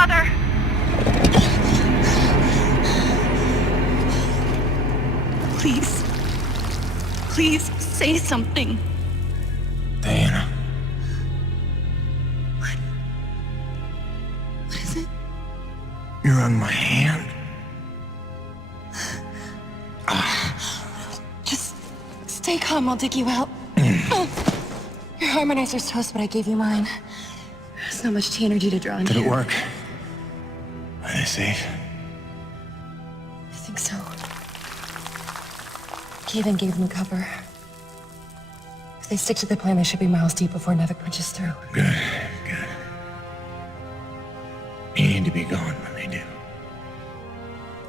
Father! Please. Please, say something. Diana. What is it? You're on my hand. Just stay calm, I'll dig you out. Your harmonizer's toast, but I gave you mine. There's not much T energy to draw on. Did it work? Are they safe? I think so. Kaven gave them cover. If they stick to the plan, they should be miles deep before Nevik punches through. Good, good. You need to be gone when they do.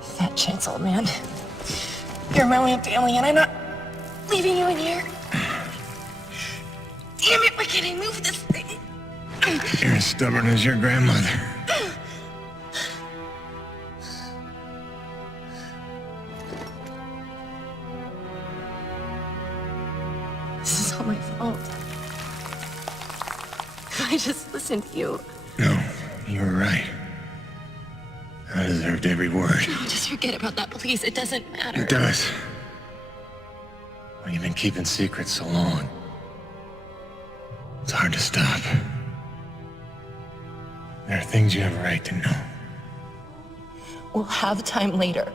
Fat chance, old man. You're my only family, and I'm not leaving you in here. Damn it, why can't I move this thing? You're as stubborn as your grandmother. This is all my fault. I just listened to you. No, you were right. I deserved every word. No, just forget about that, please. It doesn't matter. It does. Well, you've been keeping secrets so long. It's hard to stop. There are things you have a right to know. We'll have time later.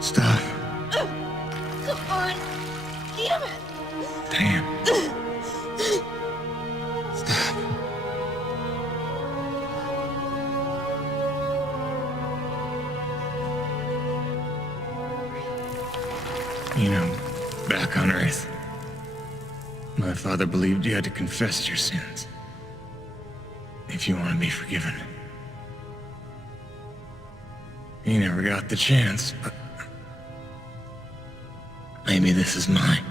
Stop. Come on. Damn it. Damn. Stop. You know, back on Earth, my father believed you had to confess your sins if you want to be forgiven. He never got the chance, but maybe this is mine.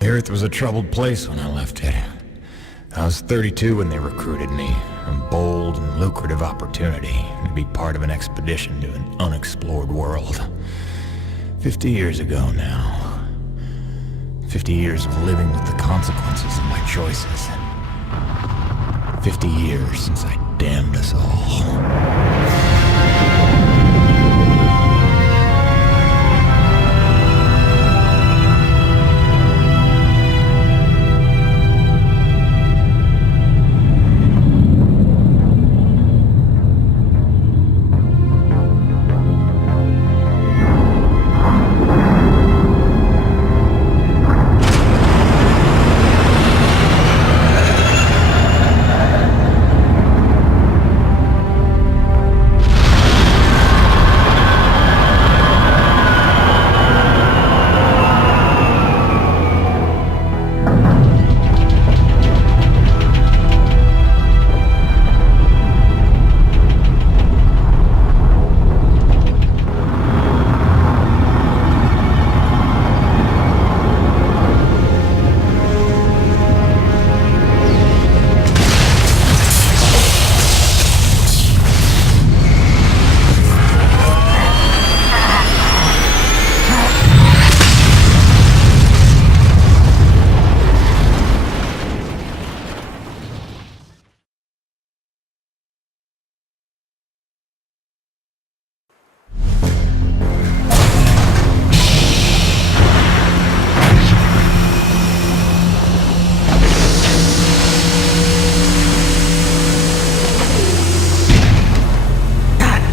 The Earth was a troubled place when I left it. I was 32 when they recruited me. A bold and lucrative opportunity to be part of an expedition to an unexplored world. 50 years ago now. 50 years of living with the consequences of my choices. 50 years since I damned us all.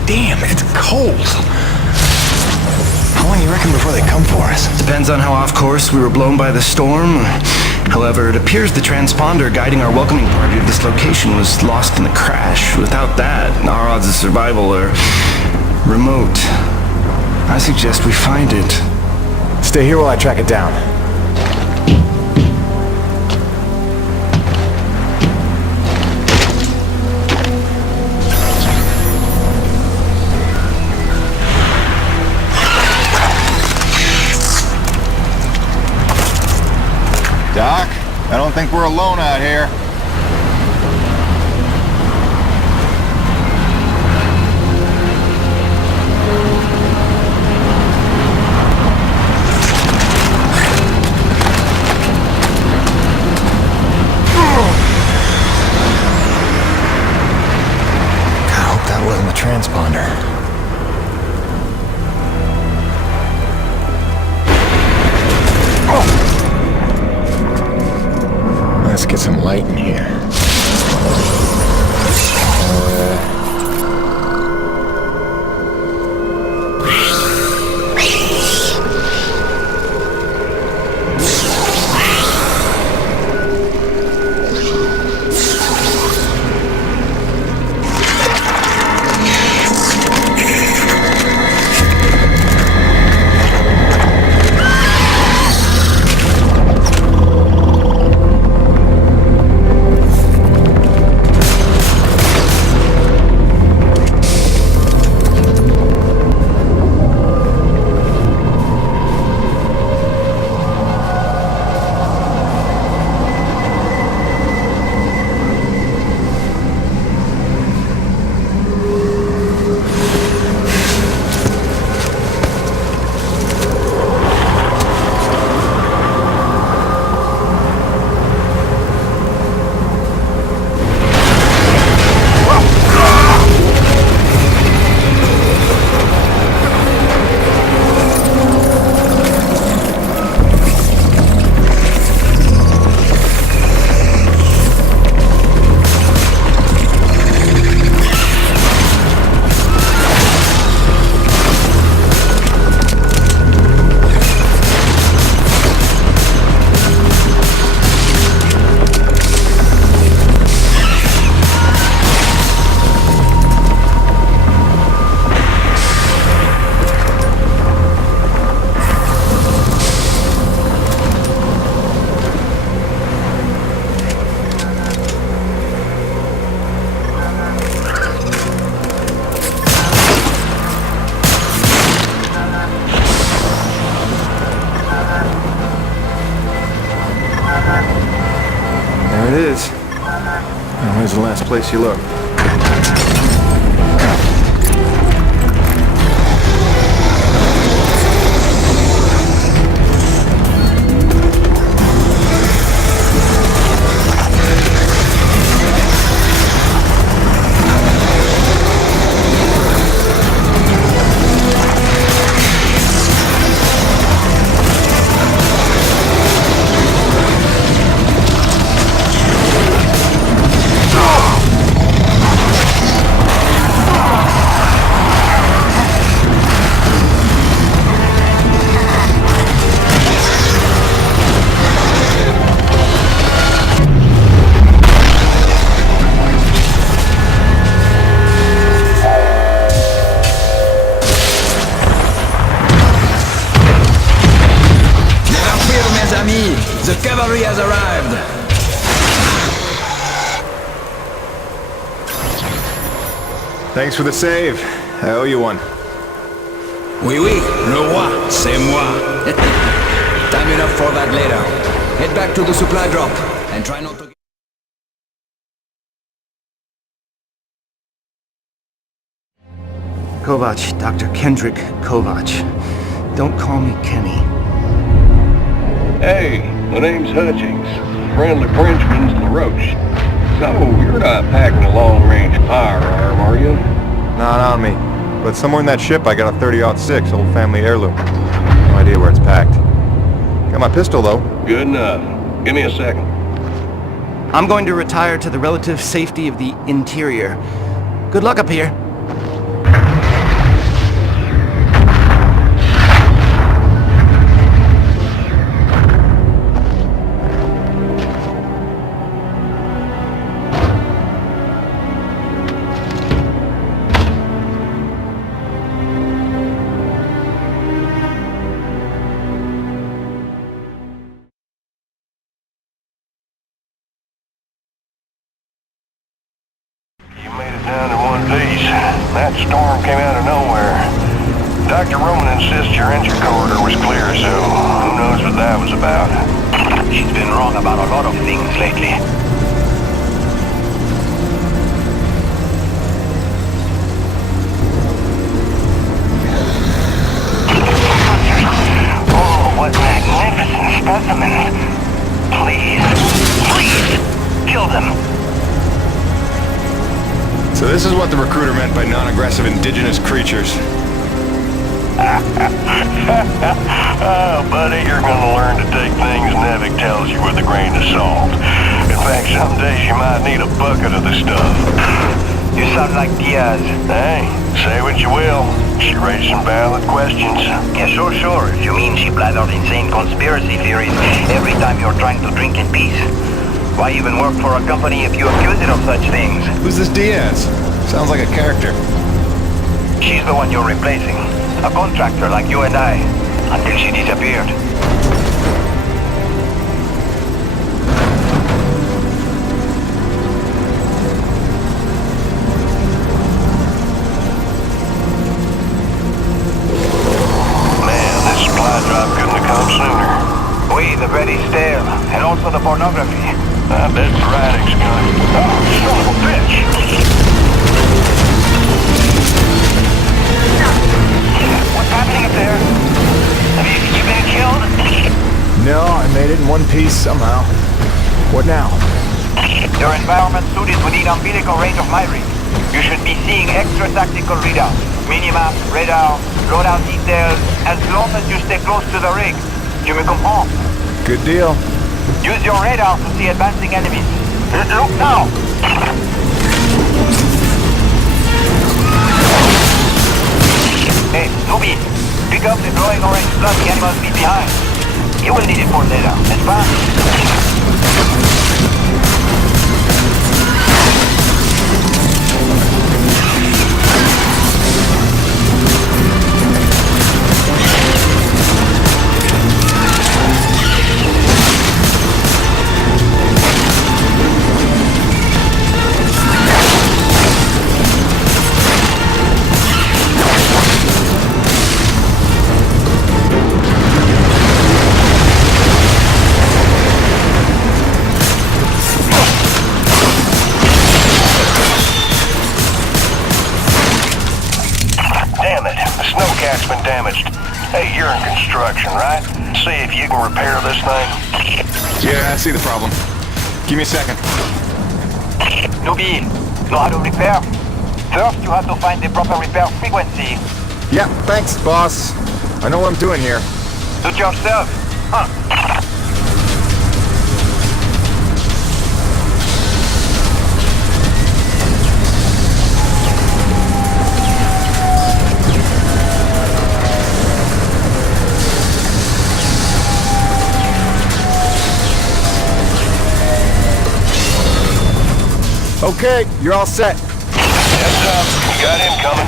Damn, it's cold. How long do you reckon before they come for us? Depends on how off course we were blown by the storm. However, it appears the transponder guiding our welcoming party to this location was lost in the crash. Without that, our odds of survival are remote. I suggest we find it. Stay here while I track it down. Doc, I don't think we're alone out here. some light in here. There it is. And where's the last place you looked? The cavalry has arrived! Thanks for the save. I owe you one. Oui, oui, le roi, c'est moi. Time enough for that later. Head back to the supply drop, and try not to... Kovac, Dr. Kendrick Kovac. Don't call me Kenny. Hey, my name's Hutchings. Friendly Frenchman's LaRoche. So, you're not packing a long-range firearm, are you? Not on me. But somewhere in that ship I got a 30-06 old family heirloom. No idea where it's packed. Got my pistol, though. Good enough. Give me a second. I'm going to retire to the relative safety of the interior. Good luck up here. Down in one piece. That storm came out of nowhere. Dr. Roman insists your engine corridor was clear, so who knows what that was about. She's been wrong about a lot of things lately. Oh, what magnificent specimens. Please, kill them. So this is what the recruiter meant by non-aggressive indigenous creatures. Oh, buddy, you're gonna learn to take things Nevik tells tells you with a grain of salt. In fact, some days you might need a bucket of the stuff. You sound like Diaz. Hey, say what you will. She raised some valid questions. Yeah, sure. You mean she blathered insane conspiracy theories every time you're trying to drink in peace? Why even work for a company if you accuse it of such things? Who's this Diaz? Sounds like a character. She's the one you're replacing. A contractor like you and I. Until she disappeared. The bread is stale, and also the pornography. I bet Braddock's got it. Oh, son of a bitch! What's happening up there? Have you been killed? No, I made it in one piece somehow. What now? Your environment suit is within umbilical range of my rig. You should be seeing extra tactical readouts. Minimap, radar, loadout details, as long as you stay close to the rig. Tu me comprends? Good deal. Use your radar to see advancing enemies. Look now! Hey, Nubi, pick up the glowing orange blood the animals leave behind. You will need it for later, n'est-ce pas? Been damaged. Hey, you're in construction, right? See if you can repair this thing. Yeah, I see the problem. Give me a second. Nubi, know how to repair? First, you have to find the proper repair frequency. Yeah, thanks, boss. I know what I'm doing here. Do it yourself. Huh. Okay, you're all set. Heads up, we got him coming.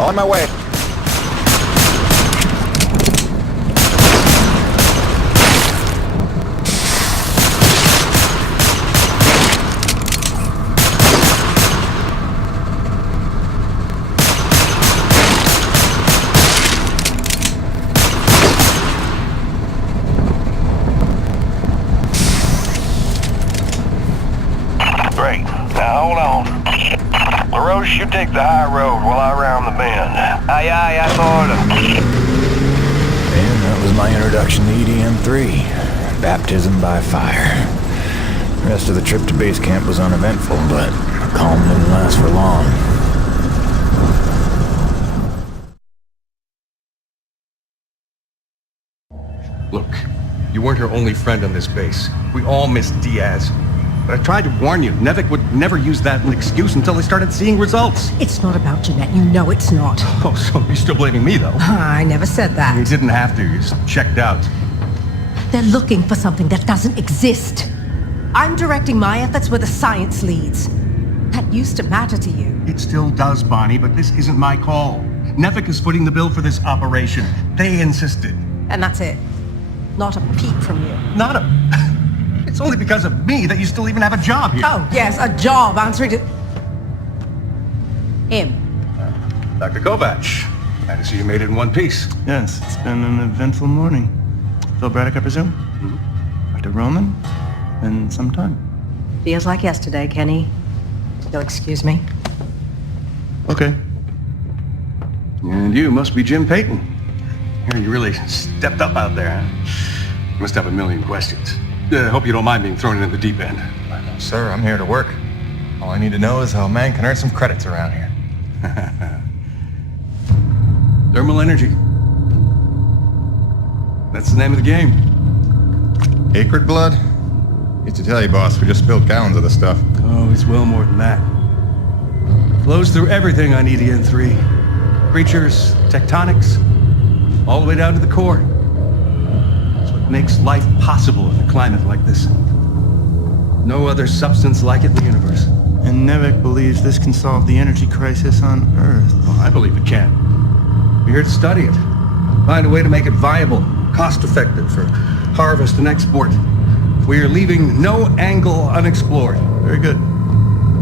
On my way. Great. Now hold on. LaRoche, you take the high road while I round the bend. Aye, asshole. And that was my introduction to EDM-3. Baptism by fire. The rest of the trip to base camp was uneventful, but the calm didn't last for long. Look, you weren't her only friend on this base. We all miss Diaz. But I tried to warn you, Nevik would never use that as an excuse until they started seeing results. It's not about Jeanette. You know it's not. Oh, so you're still blaming me, though? I never said You that. didn't have to. You just checked out. They're looking for something that doesn't exist. I'm directing my efforts where the science leads. That used to matter to you. It still does, Bonnie, but this isn't my call. Nevik is footing the bill for this operation. They insisted. And that's it. Not a peep from you. Not a... It's only because of me that you still even have a job here. Oh, yes, a job answering to... him. Dr. Kovac, Glad to see you made it in one piece. Yes, it's been an eventful morning. Phil Braddock, I presume? Dr. Roman? Been some time. Feels like yesterday, Kenny. You'll excuse me. Okay. And you must be Jim Payton. Hearing you really stepped up out there, huh? You must have a million questions. Hope you don't mind being thrown into the deep end. Sir, I'm here to work. All I need to know is how a man can earn some credits around here. Thermal energy. That's the name of the game. Acrid blood? Used to tell you, boss, we just spilled gallons of the stuff. Oh, it's well more than that. Flows through everything on EDN3. Creatures, tectonics, all the way down to the core. It's what makes life possible in a climate like this. No other substance like it in the universe. And Nevik believes this can solve the energy crisis on Earth. Oh, I believe it can. We're here to study it. Find a way to make it viable, cost-effective for harvest and export. We are leaving no angle unexplored. Very good.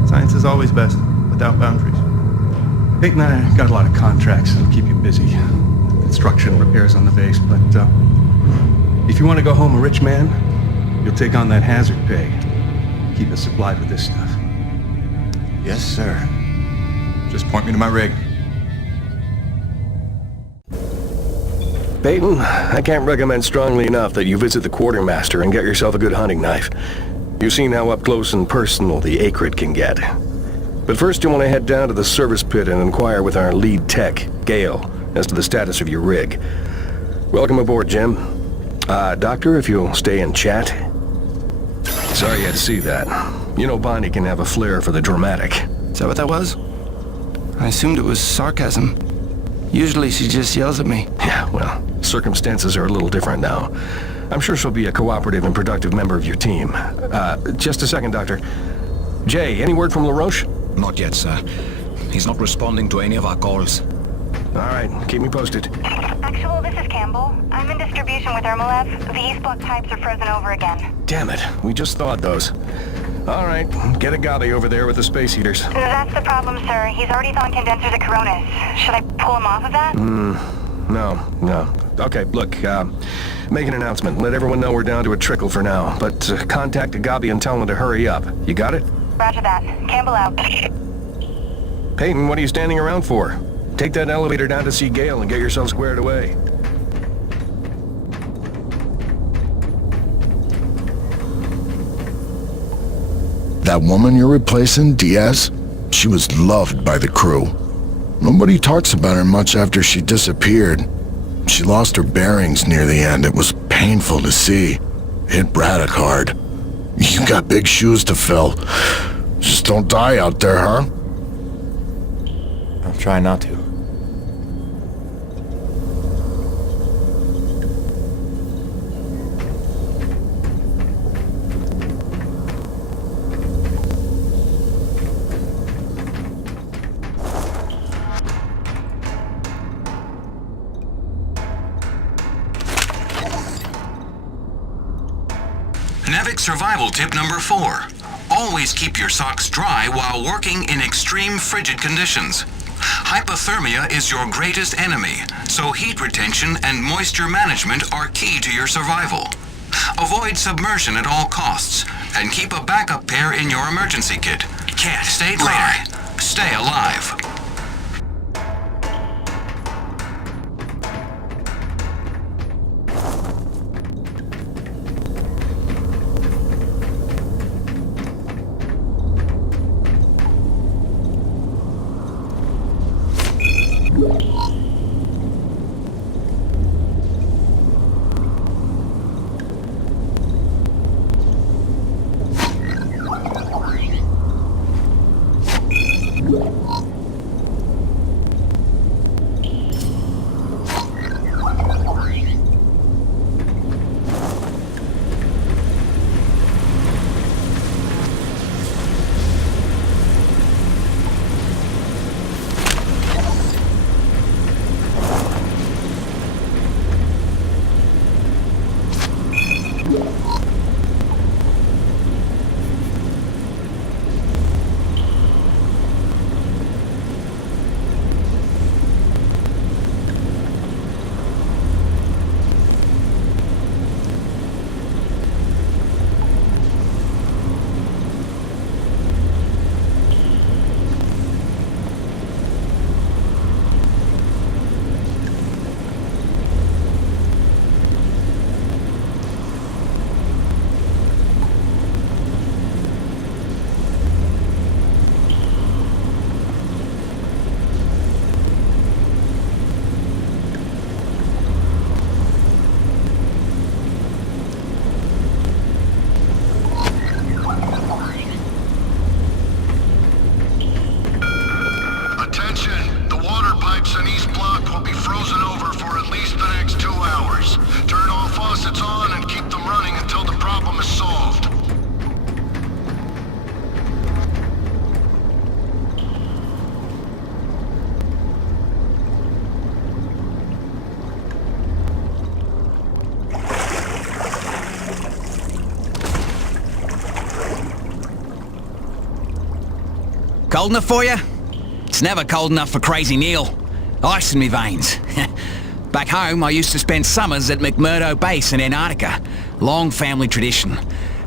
Science is always best, without boundaries. Peyton and I got a lot of contracts that'll keep you busy. Construction, repairs on the base, but if you want to go home a rich man, you'll take on that hazard pay. Keep us supplied with this stuff. Yes, sir. Just point me to my rig. Peyton, I can't recommend strongly enough that you visit the quartermaster and get yourself a good hunting knife. You've seen how up close and personal the Acrid can get. But first you want to head down to the service pit and inquire with our lead tech, Gale, as to the status of your rig. Welcome aboard, Jim. Doctor, if you'll stay and chat. Sorry you had to see that. You know Bonnie can have a flair for the dramatic. Is that what that was? I assumed it was sarcasm. Usually she just yells at me. Yeah, well, circumstances are a little different now. I'm sure she'll be a cooperative and productive member of your team. Just a second, Doctor. Jay, any word from LaRoche? Not yet, sir. He's not responding to any of our calls. All right, keep me posted. Actual, this is Campbell. I'm in distribution with Ermolev. The East Block pipes are frozen over again. Damn it, we just thawed those. All right, get a Gabi over there with the space heaters. That's the problem, sir. He's already thawing condensers at Coronas. Should I pull him off of that? No. Okay, look, make an announcement. Let everyone know we're down to a trickle for now. But contact Gabi and tell him to hurry up. You got it? Roger that. Campbell out. Peyton, what are you standing around for? Take that elevator down to see Gale and get yourself squared away. That woman you're replacing, Diaz, she was loved by the crew. Nobody talks about her much after she disappeared. She lost her bearings near the end. It was painful to see. Hit Braddock hard. You got big shoes to fill. Just don't die out there, huh? I'll try not to. Nevik survival tip number 4. Always keep your socks dry while working in extreme frigid conditions. Hypothermia is your greatest enemy, so heat retention and moisture management are key to your survival. Avoid submersion at all costs, and keep a backup pair in your emergency kit. Can't stay dry. Stay alive. Cold enough for you? It's never cold enough for Crazy Neil. Ice in me veins. Back home, I used to spend summers at McMurdo Base in Antarctica. Long family tradition.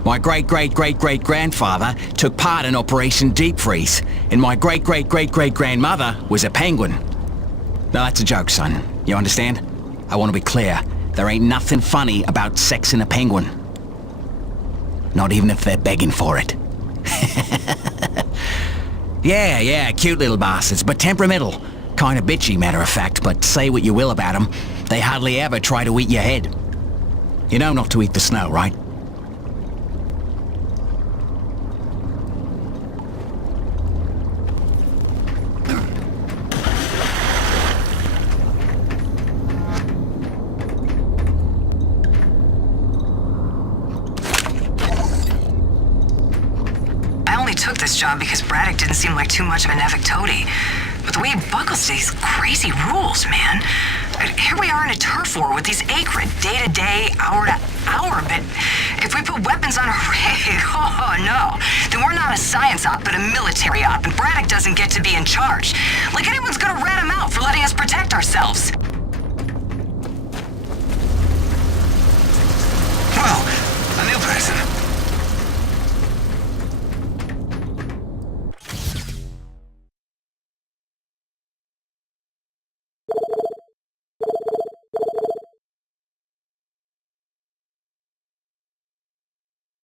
My great-great-great-great-grandfather took part in Operation Deep Freeze, and my great-great-great-great-grandmother was a penguin. No, that's a joke, son. You understand? I want to be clear. There ain't nothing funny about sexing a penguin. Not even if they're begging for it. Yeah, cute little bastards, but temperamental. Kind of bitchy, matter of fact, but say what you will about them, they hardly ever try to eat your head. You know not to eat the snow, right? I only took this job because Braddock didn't seem like too much of a Nevik toady. But the way he buckles to these crazy rules, man. Here we are in a turf war with these Acrid, day to day, hour to hour, but if we put weapons on a rig, oh no, then we're not a science op, but a military op, and Braddock doesn't get to be in charge. Like anyone's gonna rat him out for letting us protect ourselves.